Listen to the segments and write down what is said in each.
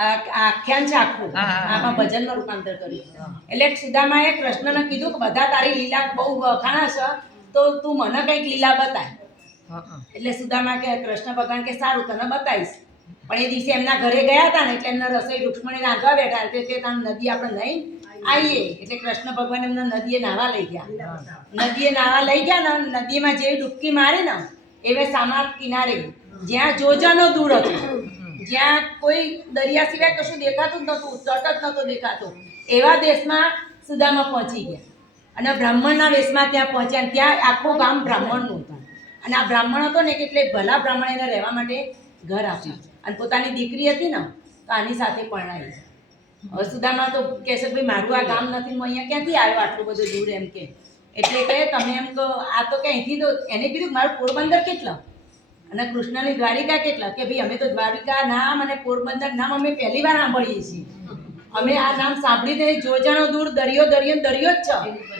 આખ્યાન છે આખું, આમાં ભજનમાં રૂપાંતર કર્યું. એટલે સુદામાએ કૃષ્ણને કીધું કે બધા તારી લીલા બહુ વખાણા છે, તો તું મને કંઈક લીલા બતાય. એટલે સુદામા કે કૃષ્ણ ભગવાન કે સારું તને બતાવીશ. પણ એ દિવસે એમના ઘરે ગયા હતા ને, એટલે એમના રસોઈ રૂક્ષ્મણી રાંધવા બેઠા એટલે કે તાર નદી આપણે નહીં આવીએ. એટલે કૃષ્ણ ભગવાન એમને નદીએ નાહવા લઈ ગયા. નદીએ નાહવા લઈ ગયા ને, નદીમાં જેવી ડૂબકી મારી ને એવે સામા કિનારે જ્યાં જોજાનો દૂર હતો, જ્યાં કોઈ દરિયા સિવાય કશું દેખાતું જ નહોતું, તટ જ નહોતો દેખાતો, એવા દેશમાં સુદામા પહોંચી ગયા. અને બ્રાહ્મણના વેશમાં ત્યાં પહોંચ્યા. અને ત્યાં આખું ગામ બ્રાહ્મણનું હતું. અને આ બ્રાહ્મણ હતો ને એટલે ભલા બ્રાહ્મણ એને રહેવા માટે ઘર આપ્યું. અને પોતાની દીકરી હતી ને તો આની સાથે પરણાવી. હવે સુદામા તો કહે છે ભાઈ મારું આ ગામ નથી, હું અહીંયા ક્યાંથી આવ્યો આટલું બધું દૂર એમ કે. એટલે કે તમે એમ તો આ તો કે અહીંથી તો એને કીધું મારું પોરબંદર કેટલા અને કૃષ્ણની દ્વારિકા કેટલા. કે ભાઈ અમે તો દ્વારિકા નામ અને પોરબંદર નામ અમે પહેલી વાર સાંભળીએ છીએ. અમે આ નામ સાંભળી દઈએ. જોજાનો દૂર દરિયો દરિયો દરિયો જ છે,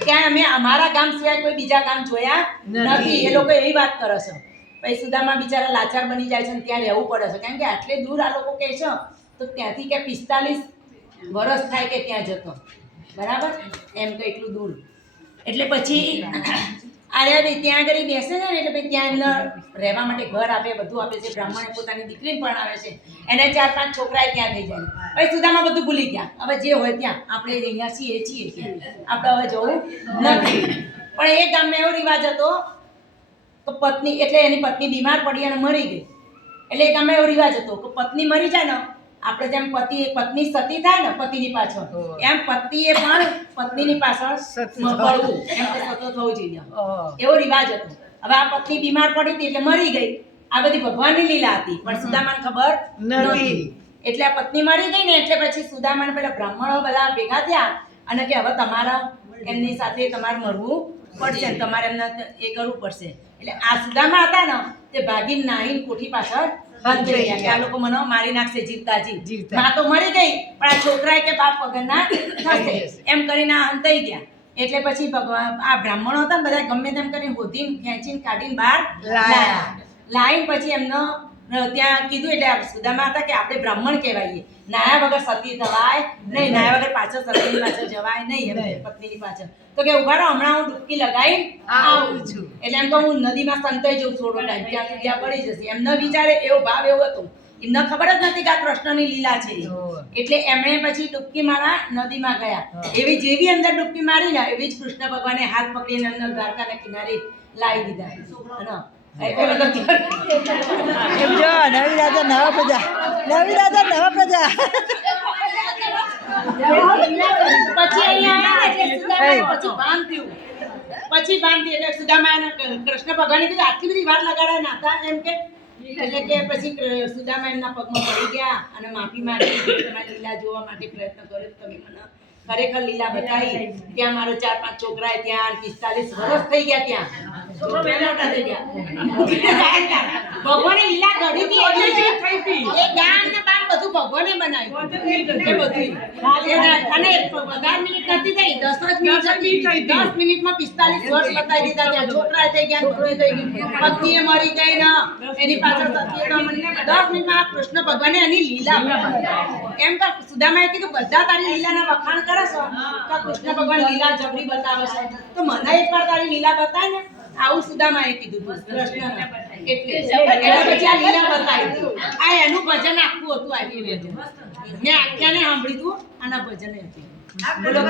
ક્યાંય અમે અમારા ગામ સિવાય કોઈ બીજા ગામ જોયા નથી. એ લોકો એવી વાત કરે છે. પછી સુદામા બિચારા લાચાર બની જાય છે અને ત્યાં રહેવું પડે છે, કારણ કે આટલે દૂર આ લોકો કહે છે તો ત્યાંથી કે 45 વર્ષ થાય કે ત્યાં જતો, બરાબર એમ કે એટલું દૂર. એટલે પછી આર્યા ભાઈ ત્યાં આગળ બેસે છે ને, એટલે ભાઈ ત્યાં એમને રહેવા માટે ઘર આપે, બધું આપે છે. બ્રાહ્મણે પોતાની દીકરીને પરણાવે છે, એને 4-5 છોકરાએ ત્યાં થઈ જાય. પછી સુદામા બધું ભૂલી ગયા. હવે જે હોય ત્યાં આપણે અહીંયા છીએ કે આપણે હવે જવું નથી. પણ એ ગામમાં એવો રિવાજ હતો તો પત્ની, એટલે એની પત્ની બીમાર પડી અને મરી ગઈ. એટલે એ ગામમાં એવો રિવાજ હતો કે પત્ની મરી જાય ને, આપણે જેમ પત્ની સતી થાય ને પતિની પાછળ, એમ પતિએ પણ પત્નીની પાછળ પડવું, એમ કે સતો થવું જોઈએ, એવો રિવાજ હતો. હવે આ પત્ની બીમાર પડી હતી એટલે મરી ગઈ. આ બધી ભગવાનની લીલા હતી, પણ સુદામાને ખબર નથી. એટલે આ પત્ની મરી ગઈ ને, એટલે પછી સુદામાને પેલા બ્રાહ્મણો બધા ભેગા થયા અને કે હવે તમારા એમની સાથે તમારે મરવું પડશે, તમારે એમને એ કરવું પડશે. એટલે આ સુદામા હતા ને તે ભાગીને નાહીને કોઠી પાછળ બંધ ગયા કે આ લોકો મને મારી નાખશે જીવતા જીવ. માં તો મરી ગઈ પણ આ છોકરાએ કે બાપ વગરના થશે એમ કરીને આ અંતાઈ ગયા. એટલે પછી ભગવાન આ બ્રાહ્મણો હતા ને બધા ગમે તેમ કરીને હોધીને ખેંચીને કાઢીને બહાર લાવીને પછી એમનો ત્યાં કીધું. એટલે સુદામા હતા કે આપણે બ્રાહ્મણ કહેવાઈએ, નાયા વગર સતી થવાય નહીં, નાયા વગર પાછળ સતીની પાછળ જવાય નહીં, એમ પત્નીની પાછળ. તો કે ઉભા રહો, હમણાં હું ડૂબકી લગાવીને આવું છું. એટલે એમ તો હું નદીમાં સંતાઈ જઉં થોડો ટાઈમ, ત્યાં સુધી આ પડી જશે એમ ન વિચારે. એવો ભાવ એવો હતો, એમને ખબર જ નથી કે આ કૃષ્ણની લીલા છે. એટલે એમણે પછી ડૂબકી મારવા નદીમાં ગયા. એવી જેવી અંદર ડૂબકી મારી ને એવી જ કૃષ્ણ ભગવાને હાથ પકડીને અંદર દ્વારકાના કિનારે લાવી દીધા. નવી રાજા નવા પ્રજા, નવી રાજા નવા પ્રજા. પછી અહીંયા પછી ભાન થયું. પછી ભાન થયું એટલે સુદામા કૃષ્ણ ભગવાને કીધું આટલી બધી વાર લગાડ્યા નાતા એમ કે. એટલે કે પછી સુદામા એમના પગમાં પડી ગયા અને માફી માંગી. તમારી લીલા જોવા માટે પ્રયત્ન કર્યો, તમે મને ખરેખર લીલા બતાવી. ત્યાં મારો 4-5 છોકરા ત્યાં 45 વર્ષ થઈ ગયા. ત્યાં ભગવાને લીલા કરી હતી. એ ગામ ને બામ બધું ભગવાને બનાવ્યું. અને 15 મિનિટ નથી થઈ, 10 જ મિનિટ હતી. 10 મિનિટમાં 45 વર્ષ બતાવી દીધા. ત્યાં છોકરા થઈ ગયા, બધી થઈ ગઈ, પત્નીએ મરી ગઈ ને એની પાછળ 10 મિનિટમાં કૃષ્ણ ભગવાને એની લીલા બતાવી. એમ કે સુદામાએ કીધું બધા તારી લીલાના વખાણ કરે છે તો કૃષ્ણ ભગવાન લીલા જબરી બતાવે છે, તો મને એકવાર તારી લીલા બતાય ને. આવું સુદામાએ કીધું કૃષ્ણને. એટલે એના પછી આ લીલા બતાવી. આ એનું ભજન આખું હતું. આ મેં આખ્યાને સાંભળ્યું હતું, આના ભજન હતું. બોલો.